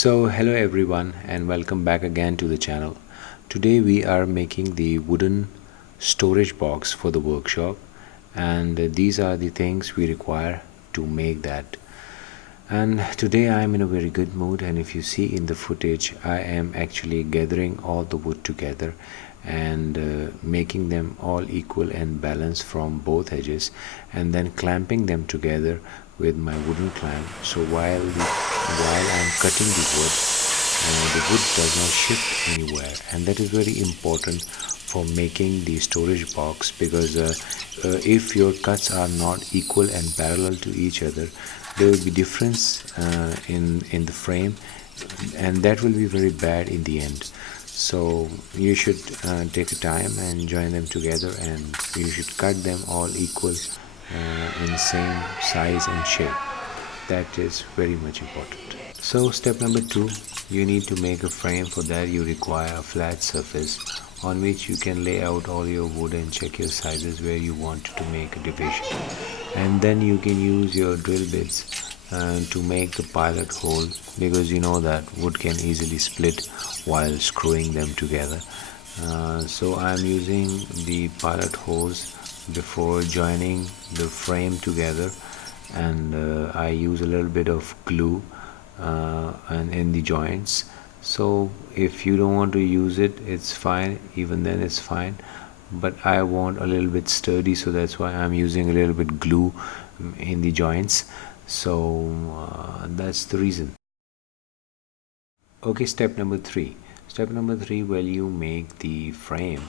So hello everyone and welcome back again to the channel. Today we are making the wooden storage box for the workshop, and these are the things we require to make that. And today I am in a very good mood, and if you see in the footage, I am actually gathering all the wood together and making them all equal and balanced from both edges, and then clamping them together with my wooden clamp. So while I'm cutting the wood does not shift anywhere, and that is very important for making the storage box, because if your cuts are not equal and parallel to each other, there will be difference in the frame, and that will be very bad in the end. So you should take a time and join them together, and you should cut them all equal in same size and shape. That is very much important. So step number 2, you need to make a frame. For that you require a flat surface on which you can lay out all your wood and check your sizes where you want to make a division, and then you can use your drill bits to make the pilot hole, because you know that wood can easily split while screwing them together. So I'm using the pilot holes before joining the frame together, and I use a little bit of glue and in the joints. So if you don't want to use it, it's fine, even then it's fine, but I want a little bit sturdy, so that's why I'm using a little bit glue in the joints. So that's the reason. Okay, step number 3. When you make the frame,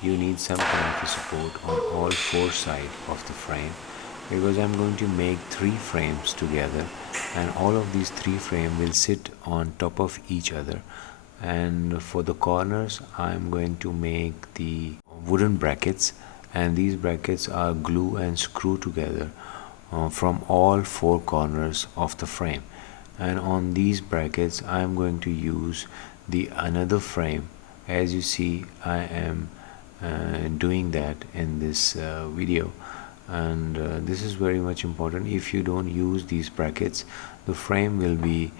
you need some kind of a support on all 4 sides of the frame, because I'm going to make 3 frames together, and all of these 3 frames will sit on top of each other. And for the corners, I'm going to make the wooden brackets, and these brackets are glue and screw together from all 4 corners of the frame. And on these brackets I'm going to use the another frame. As you see, I am doing that in this video, and this is very much important. If you don't use these brackets, the frame will be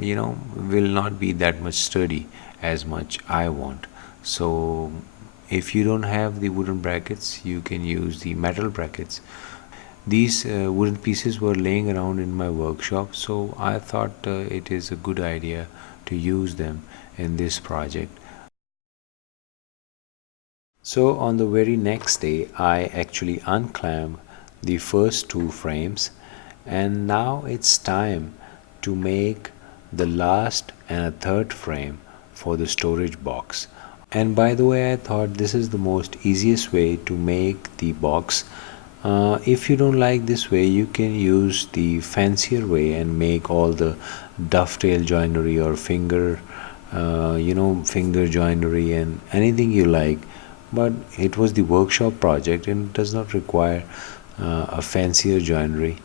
will not be that much sturdy as much I want. So if you don't have the wooden brackets, you can use the metal brackets. These wooden pieces were laying around in my workshop, so I thought it is a good idea to use them in this project. So on the very next day, I actually unclamped the first 2 frames, and now it's time to make the last and a third frame for the storage box. And by the way, I thought this is the most easiest way to make the box. If you don't like this way, you can use the fancier way and make all the dovetail joinery or finger joinery and anything you like. But it was the workshop project, and it does not require a fancier joinery.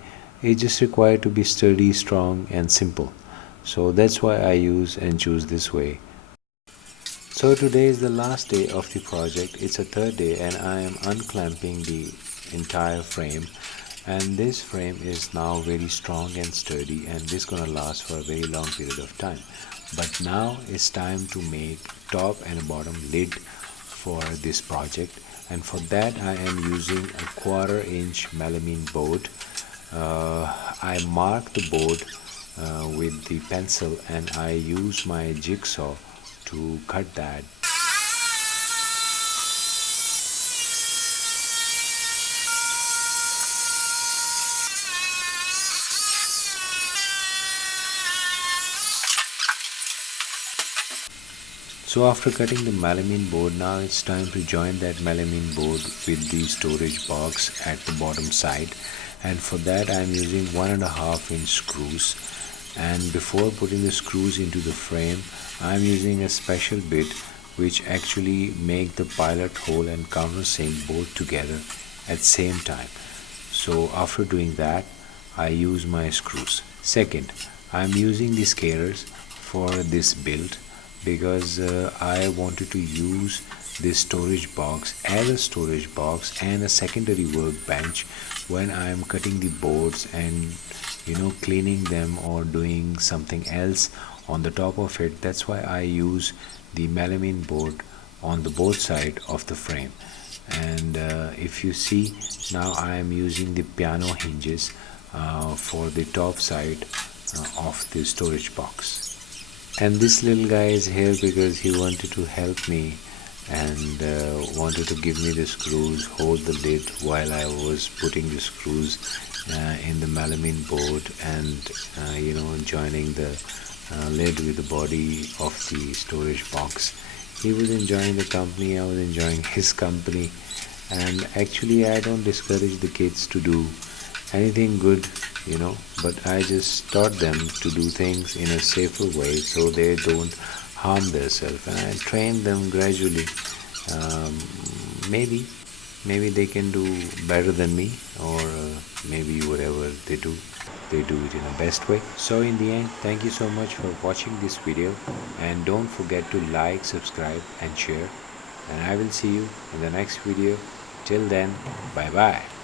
It just required to be sturdy, strong and simple. So that's why I use and choose this way. So today is the last day of the project. It's a third day, and I am unclamping the entire frame, and this frame is now very strong and sturdy, and this gonna last for a very long period of time. But now it's time to make top and bottom lid for this project, and for that I am using a 1/4 inch melamine board. I mark the board with the pencil, and I use my jigsaw to cut that. So after cutting the melamine board, now it's time to join that melamine board with the storage box at the bottom side, and for that I'm using 1.5 inch screws. And before putting the screws into the frame, I'm using a special bit which actually make the pilot hole and countersink both together at same time. So after doing that, I use my screws. Second, I'm using the scalers for this build. because I wanted to use this storage box as a storage box and a secondary workbench when I am cutting the boards and cleaning them or doing something else on the top of it. That's why I use the melamine board on the both side of the frame. And if you see, now I am using the piano hinges for the top side of the storage box. And this little guy is here because he wanted to help me and wanted to give me the screws, hold the lid while I was putting the screws in the melamine board and joining the lid with the body of the storage box. He was enjoying the company, I was enjoying his company. And actually I don't discourage the kids to do anything good, but I just taught them to do things in a safer way so they don't harm themselves, and I train them gradually. um, maybe they can do better than me, or maybe whatever they do it in the best way. So in the end, thank you so much for watching this video, and don't forget to like, subscribe and share, and I will see you in the next video. Till then, bye bye.